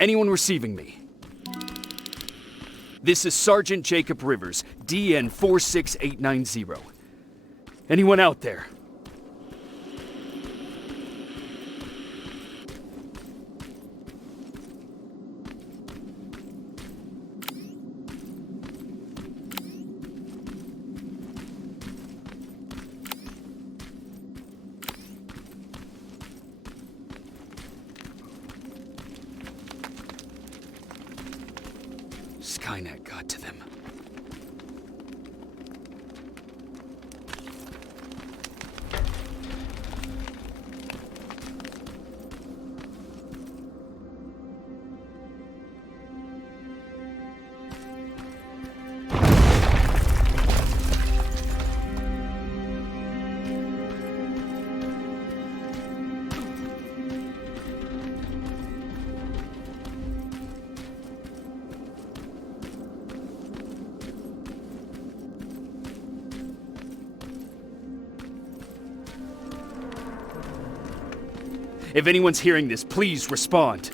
Anyone receiving me? This is Sergeant Jacob Rivers, DN 46890. Anyone out there? Skynet got to them. If anyone's hearing this, please respond.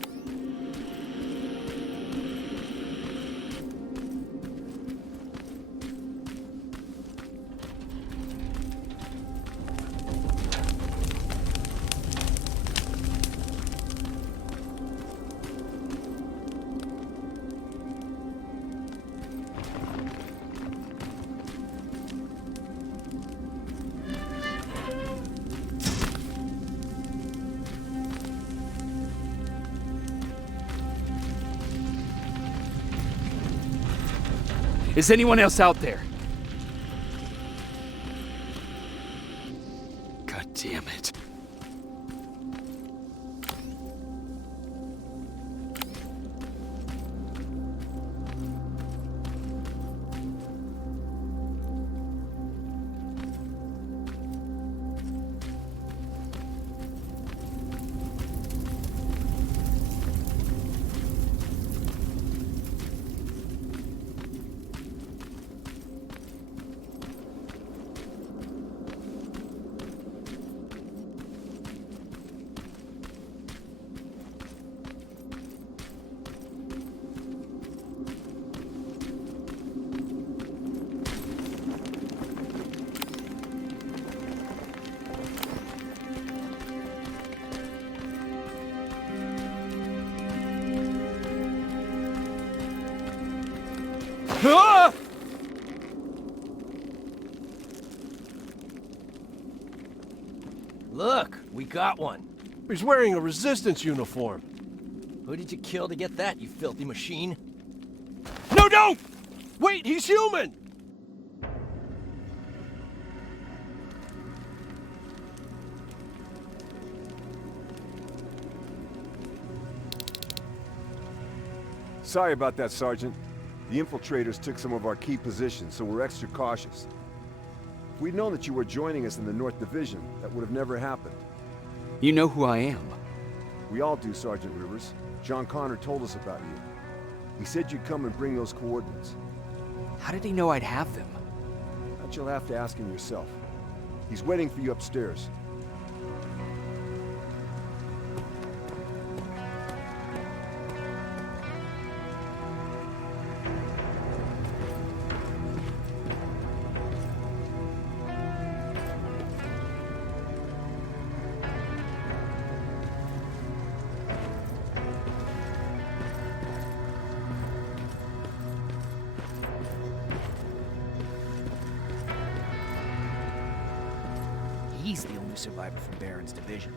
Is anyone else out there? God damn it. Ah! Look, we got one. He's wearing a resistance uniform. Who did you kill to get that, you filthy machine? No, don't! Wait, he's human! Sorry about that, Sergeant. The infiltrators took some of our key positions, so we're extra cautious. If we'd known that you were joining us in the North Division, that would have never happened. You know who I am. We all do, Sergeant Rivers. John Connor told us about you. He said you'd come and bring those coordinates. How did he know I'd have them? That you'll have to ask him yourself. He's waiting for you upstairs. He's the only survivor from Baron's division.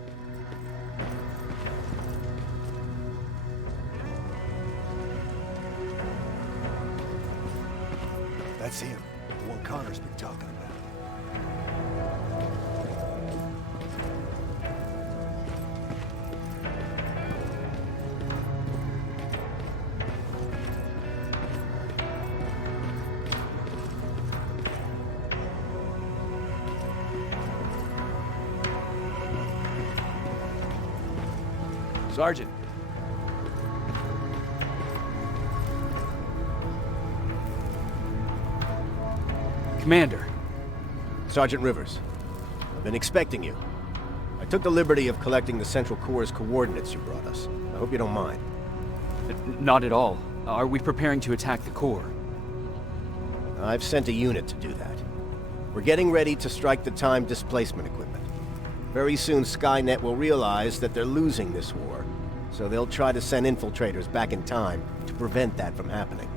That's him, the one Connor's been talking about. Sergeant. Commander. Sergeant Rivers. I've been expecting you. I took the liberty of collecting the Central Corps' coordinates you brought us. I hope you don't mind. Not at all. Are we preparing to attack the core? I've sent a unit to do that. We're getting ready to strike the time displacement equipment. Very soon Skynet will realize that they're losing this war, so they'll try to send infiltrators back in time to prevent that from happening.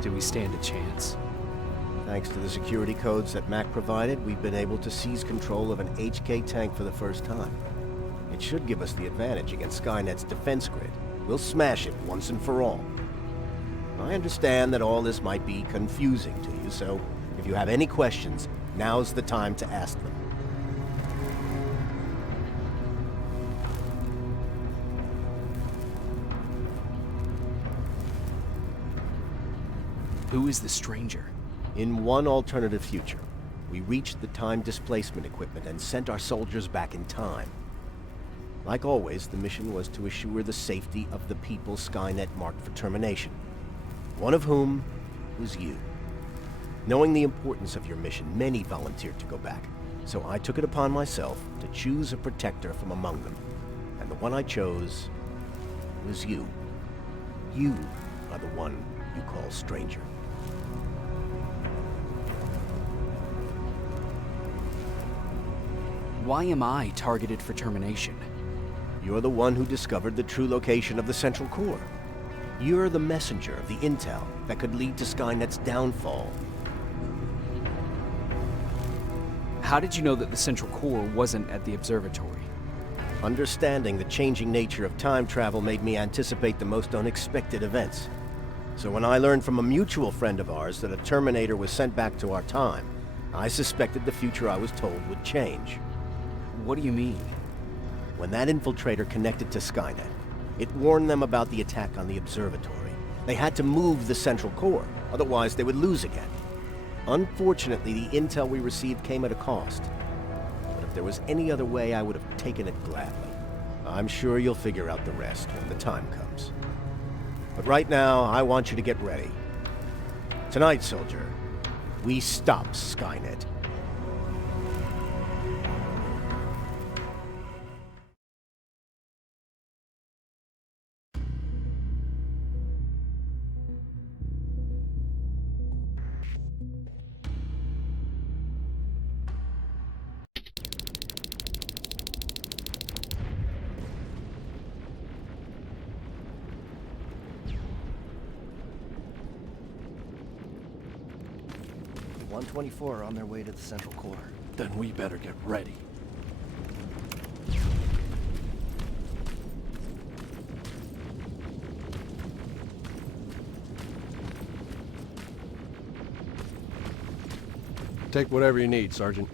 Do we stand a chance? Thanks to the security codes that Mac provided, we've been able to seize control of an HK tank for the first time. It should give us the advantage against Skynet's defense grid. We'll smash it once and for all. I understand that all this might be confusing to you, so if you have any questions, now's the time to ask them. Who is the stranger? In one alternative future, we reached the time displacement equipment and sent our soldiers back in time. Like always, the mission was to assure the safety of the people Skynet marked for termination, one of whom was you. Knowing the importance of your mission, many volunteered to go back, so I took it upon myself to choose a protector from among them, and the one I chose was you. You are the one you call stranger. Why am I targeted for termination? You're the one who discovered the true location of the Central Core. You're the messenger of the intel that could lead to Skynet's downfall. How did you know that the Central Core wasn't at the observatory? Understanding the changing nature of time travel made me anticipate the most unexpected events. So when I learned from a mutual friend of ours that a Terminator was sent back to our time, I suspected the future I was told would change. What do you mean? When that infiltrator connected to Skynet, it warned them about the attack on the observatory. They had to move the Central Core, otherwise they would lose again. Unfortunately, the intel we received came at a cost. But if there was any other way, I would have taken it gladly. I'm sure you'll figure out the rest when the time comes. But right now, I want you to get ready. Tonight, soldier, we stop Skynet. $124 are on their way to the Central Core. Then we better get ready. Take whatever you need, Sergeant.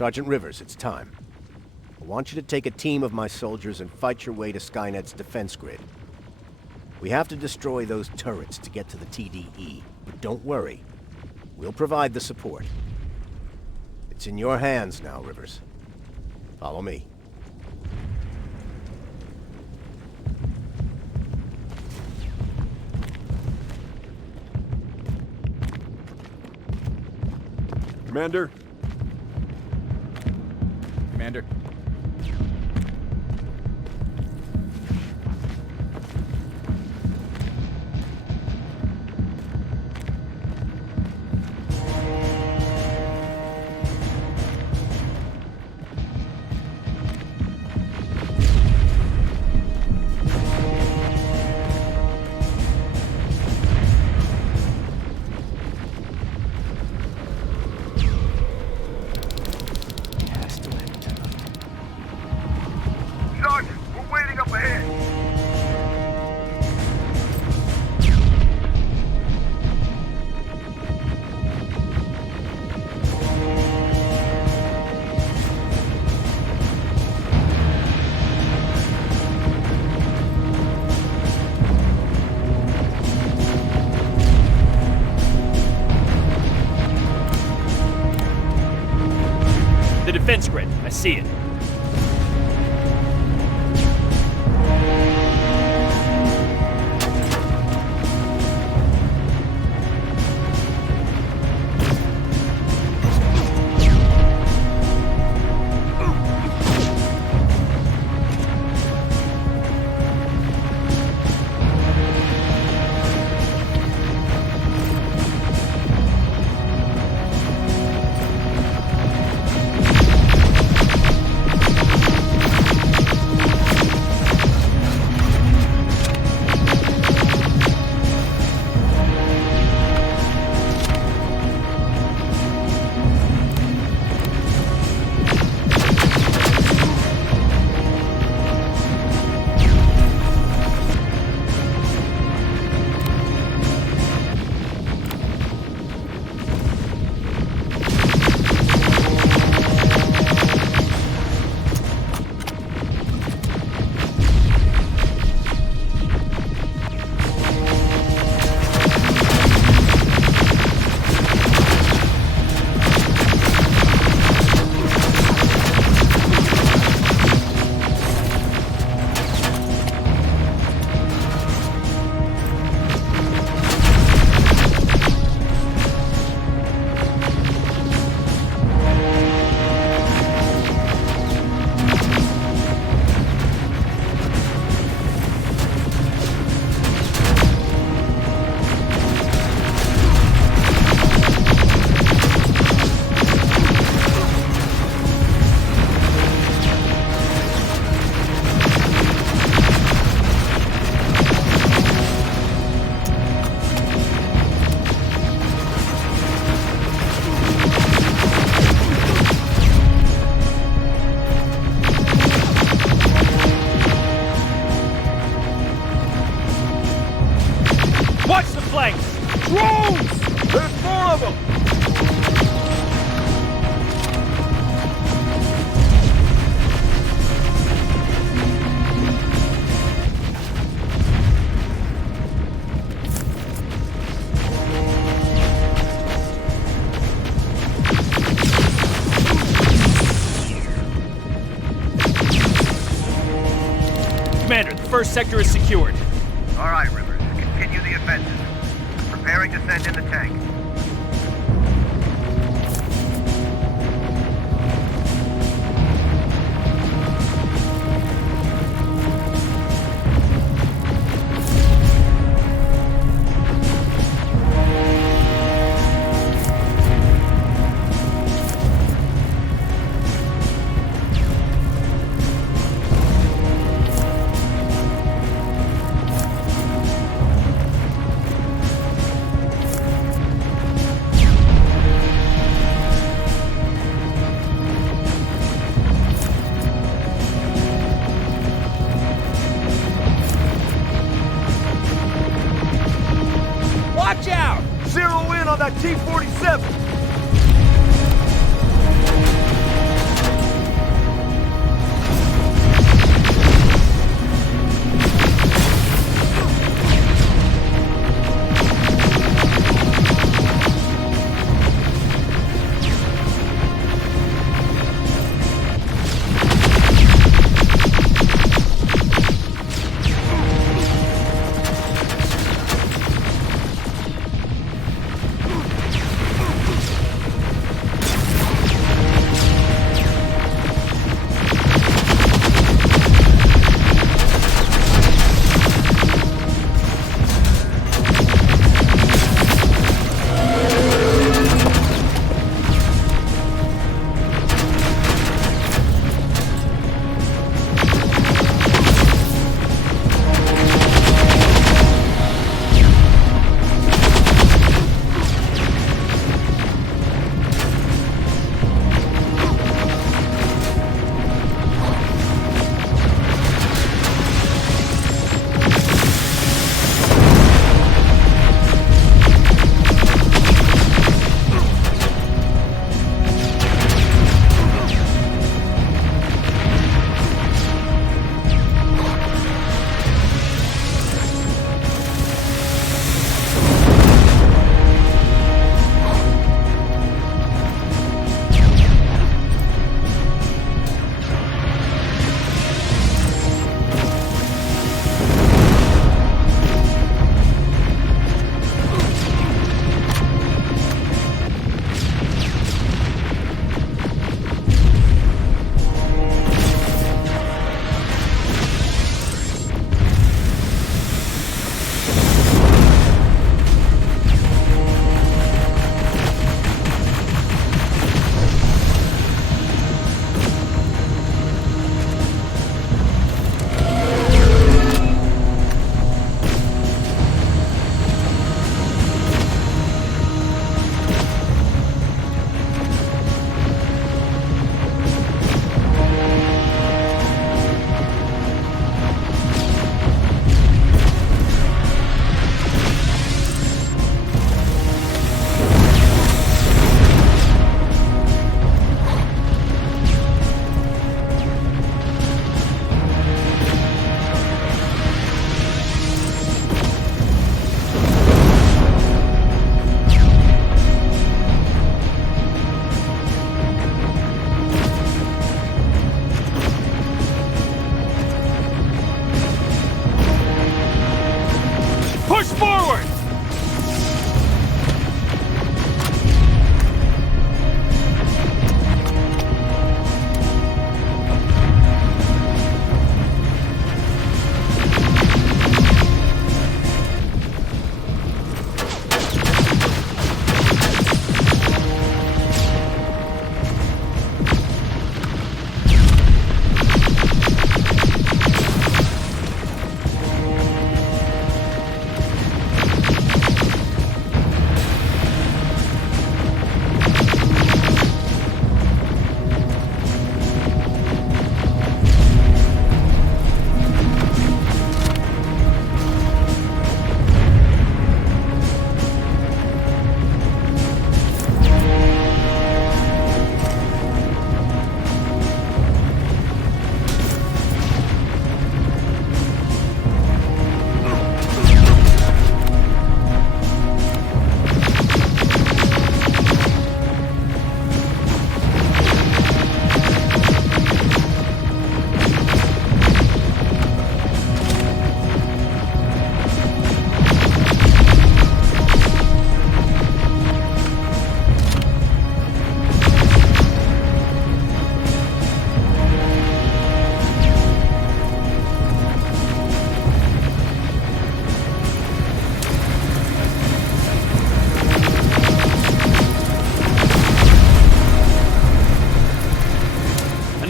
Sergeant Rivers, it's time. I want you to take a team of my soldiers and fight your way to Skynet's defense grid. We have to destroy those turrets to get to the TDE, but don't worry. We'll provide the support. It's in your hands now, Rivers. Follow me. Commander? Commander. Sergeant, we're waiting up ahead. The defense grid. I see it. Watch the flanks! Drones! There's more of them! Commander, the first sector is secured. All right, Rivers. Continue the offensive. Preparing to send in the tank. Watch out! Zero in on that T-47!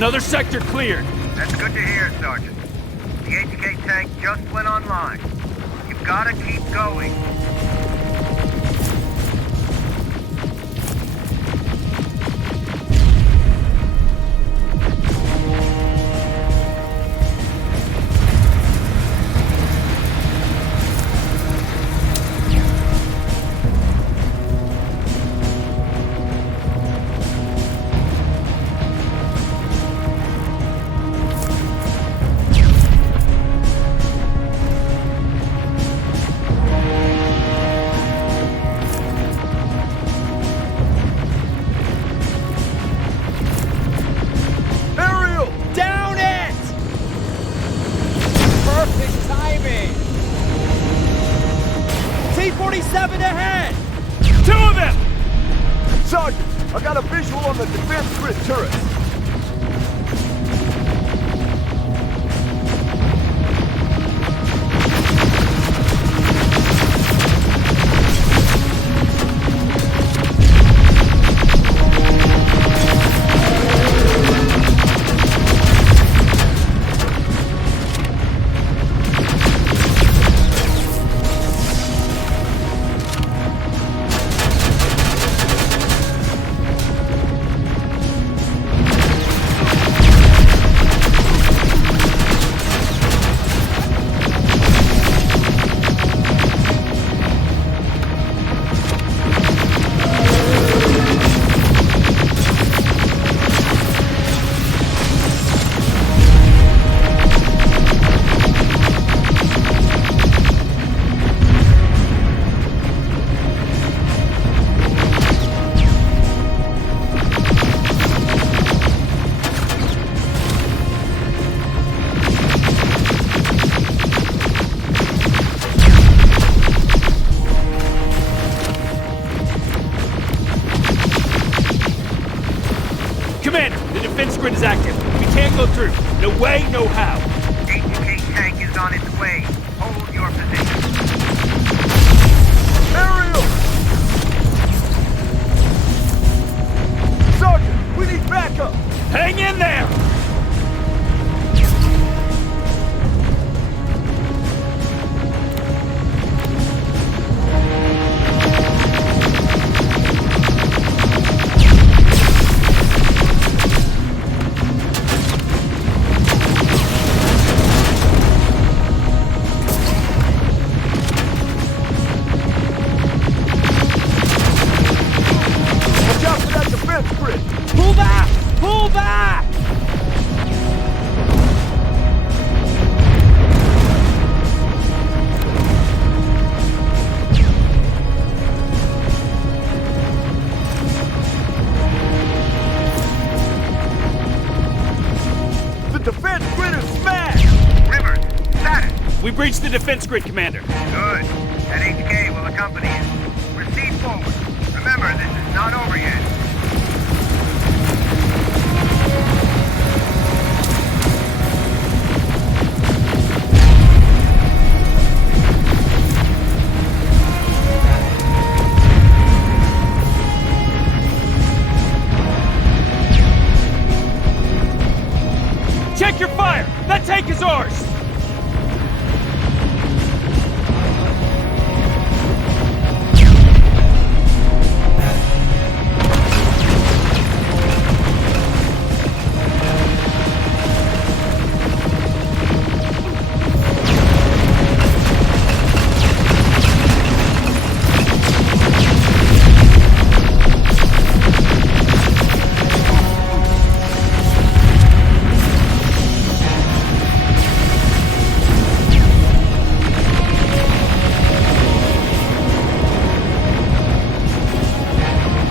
Another sector cleared. That's good to hear, Sergeant. The HK tank just went online. You've got to keep going. T-47 ahead! Two of them! Sergeant, I got a visual on the defense grid turret. Commander, the defense grid is active. We can't go through. No way, no how. HK tank is on its way. Hold your position. Aerial! Sergeant, we need backup! Hang in there! Pull back! Pull back! The defense grid is smashed! Rivers, status. We breached the defense grid, Commander. Good. That HK will accompany you. Proceed forward. Remember, this is not over yet. Check your fire! That tank is ours!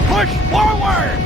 Push forward!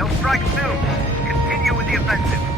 They'll strike soon. Continue with the offensive.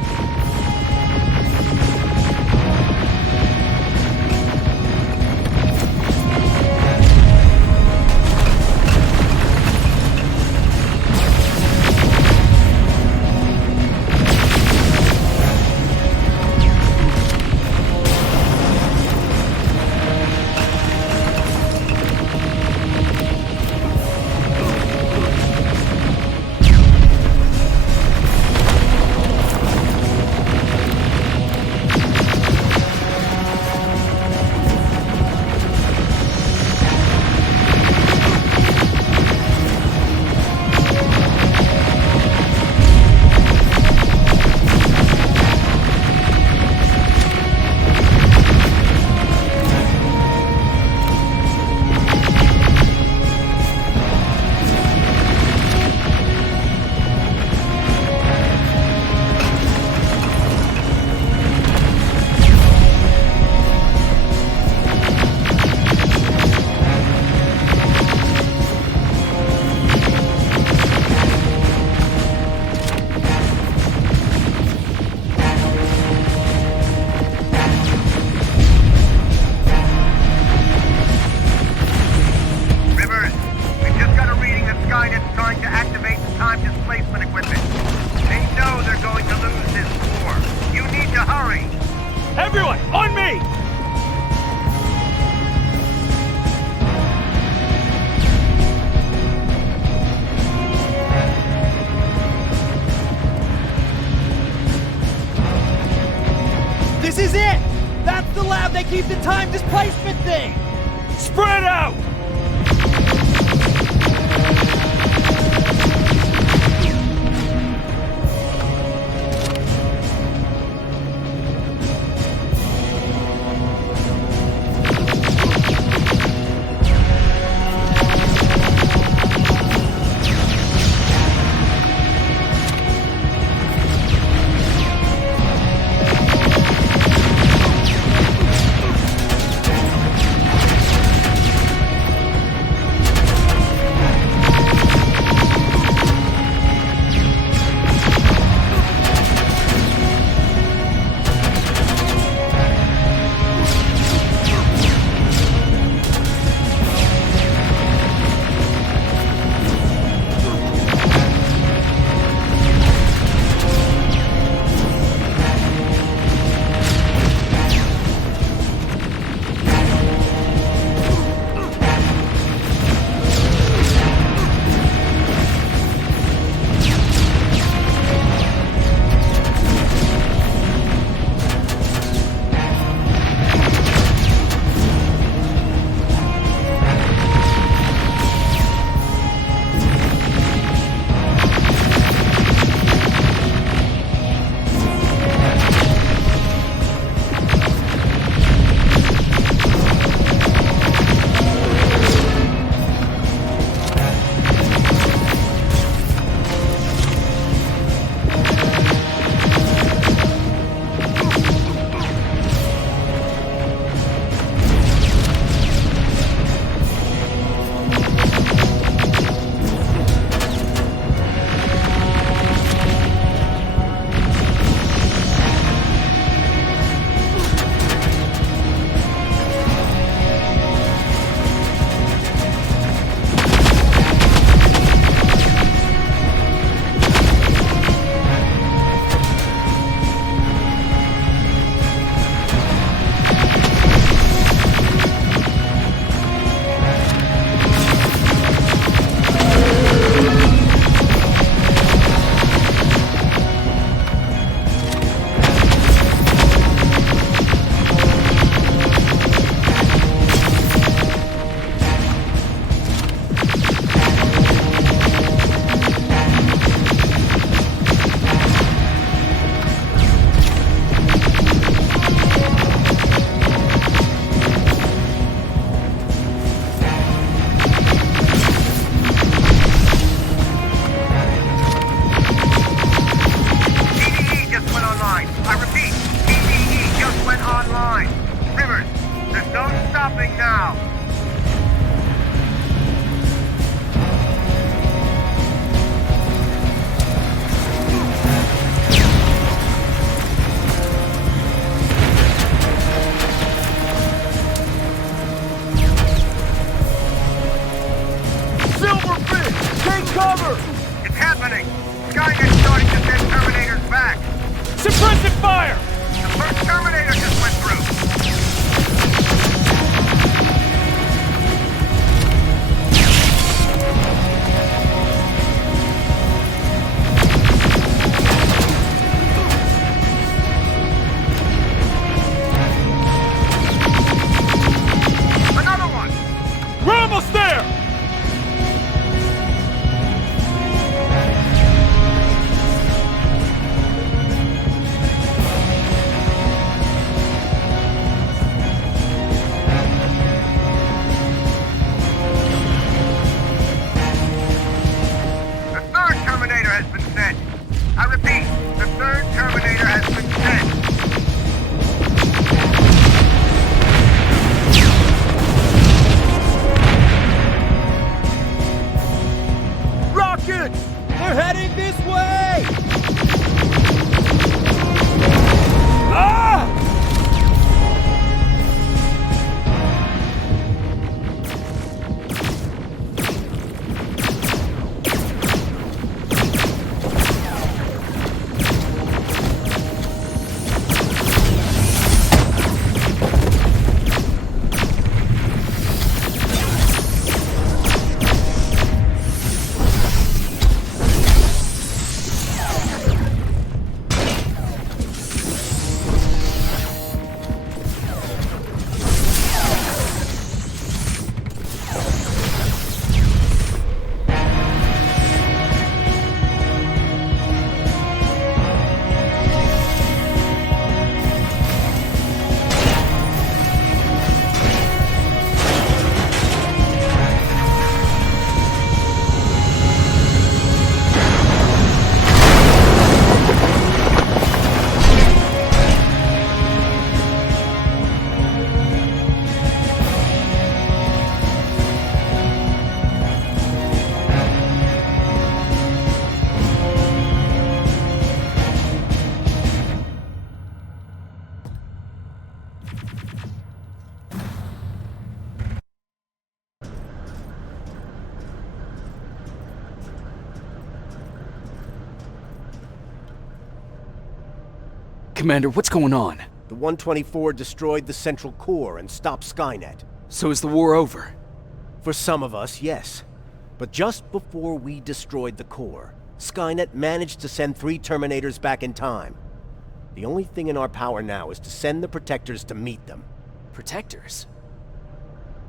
Everyone, on me! This is it! That's the lab that keeps the time displacement thing! Spread out! Cover! It's happening! Skynet's starting to send Terminators back! Suppressive fire! The first Terminator just went through! Another one! We're almost there! The third Terminator has been sent! I repeat, the third Terminator has been sent! Rockets! They're heading this way! Ah! Commander, what's going on? The 124 destroyed the central core and stopped Skynet. So is the war over? For some of us, yes. But just before we destroyed the core, Skynet managed to send 3 Terminators back in time. The only thing in our power now is to send the Protectors to meet them. Protectors?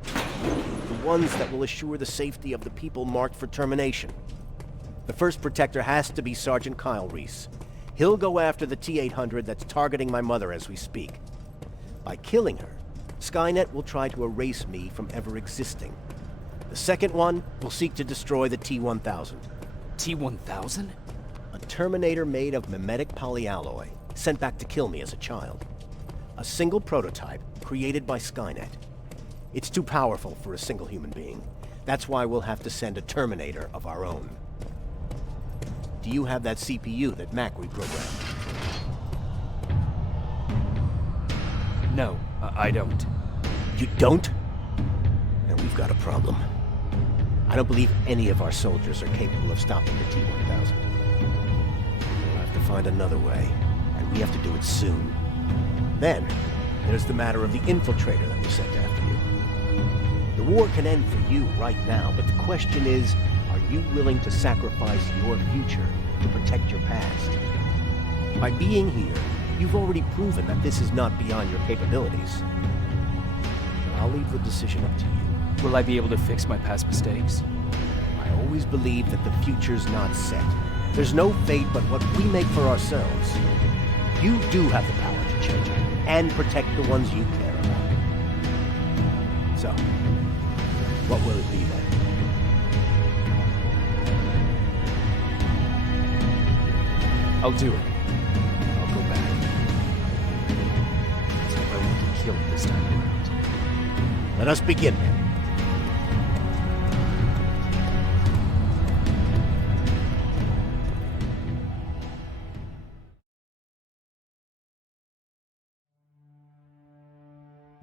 The ones that will assure the safety of the people marked for termination. The first Protector has to be Sergeant Kyle Reese. He'll go after the T-800 that's targeting my mother as we speak. By killing her, Skynet will try to erase me from ever existing. The second one will seek to destroy the T-1000. T-1000? A Terminator made of mimetic polyalloy, sent back to kill me as a child. A single prototype created by Skynet. It's too powerful for a single human being. That's why we'll have to send a Terminator of our own. Do you have that CPU that Mac reprogrammed? No, I don't. You don't? Then we've got a problem. I don't believe any of our soldiers are capable of stopping the T-1000. We'll have to find another way, and we have to do it soon. Then, there's the matter of the infiltrator that we sent after you. The war can end for you right now, but the question is, are you willing to sacrifice your future to protect your past? By being here, you've already proven that this is not beyond your capabilities. I'll leave the decision up to you. Will I be able to fix my past mistakes? I always believe that the future's not set. There's no fate but what we make for ourselves. You do have the power to change it, and protect the ones you care about. So, what will it be then? I'll do it. I'll go back. Let's hope I won't get killed this time around. Let us begin then.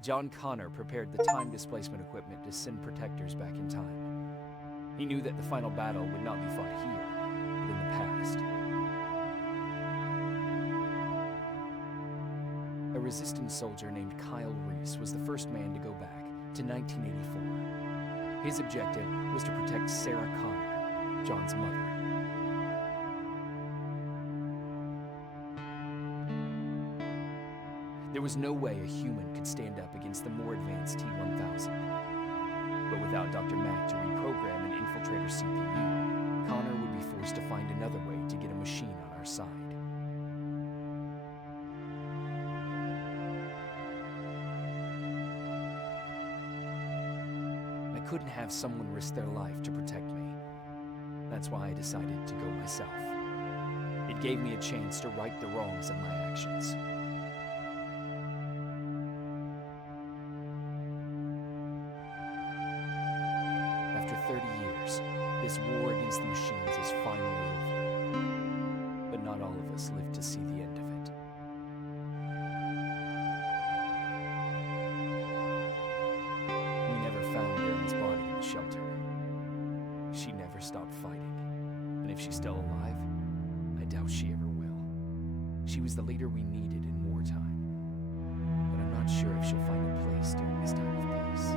John Connor prepared the time displacement equipment to send protectors back in time. He knew that the final battle would not be fought here, but in the past. A resistance soldier named Mikhail was the first man to go back to 1984. His objective was to protect Sarah Connor, John's mother. There was no way a human could stand up against the more advanced T-1000. But without Dr. Mack to reprogram an infiltrator CPU, Connor would be forced to find another way to get a machine on our side. I couldn't have someone risk their life to protect me. That's why I decided to go myself. It gave me a chance to right the wrongs of my actions. After 30 years, this war against the machines is finally over. But not all of us lived to see the end of it. We never found Aaron's body in the shelter. She never stopped fighting. And if she's still alive, I doubt she ever will. She was the leader we needed in wartime. But I'm not sure if she'll find a place during this time of peace.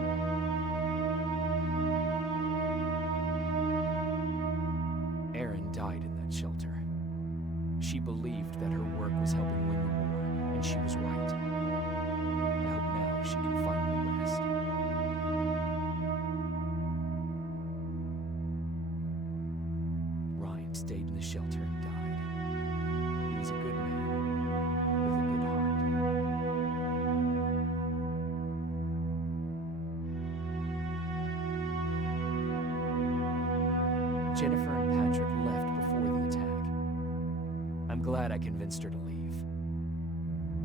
Erin died in that shelter. She believed that her work was helping win the war, and she was right. I hope now she can finally rest. Ryan stayed in the shelter and died. He was a good man, with a good heart. Jennifer and Patrick left before the attack. I'm glad I convinced her to leave.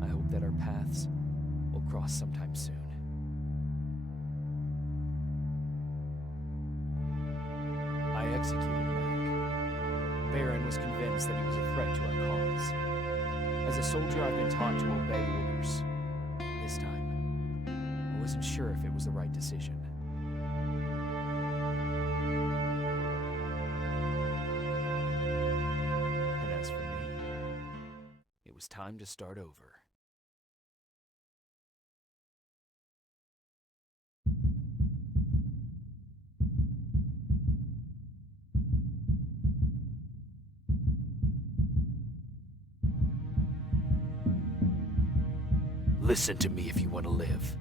I hope that our paths will cross sometime soon. I executed Mac. Baron was convinced that he was a threat to our cause. As a soldier, I've been taught to obey orders. This time, I wasn't sure if it was the right decision. As for me, it was time to start over. Listen to me if you want to live.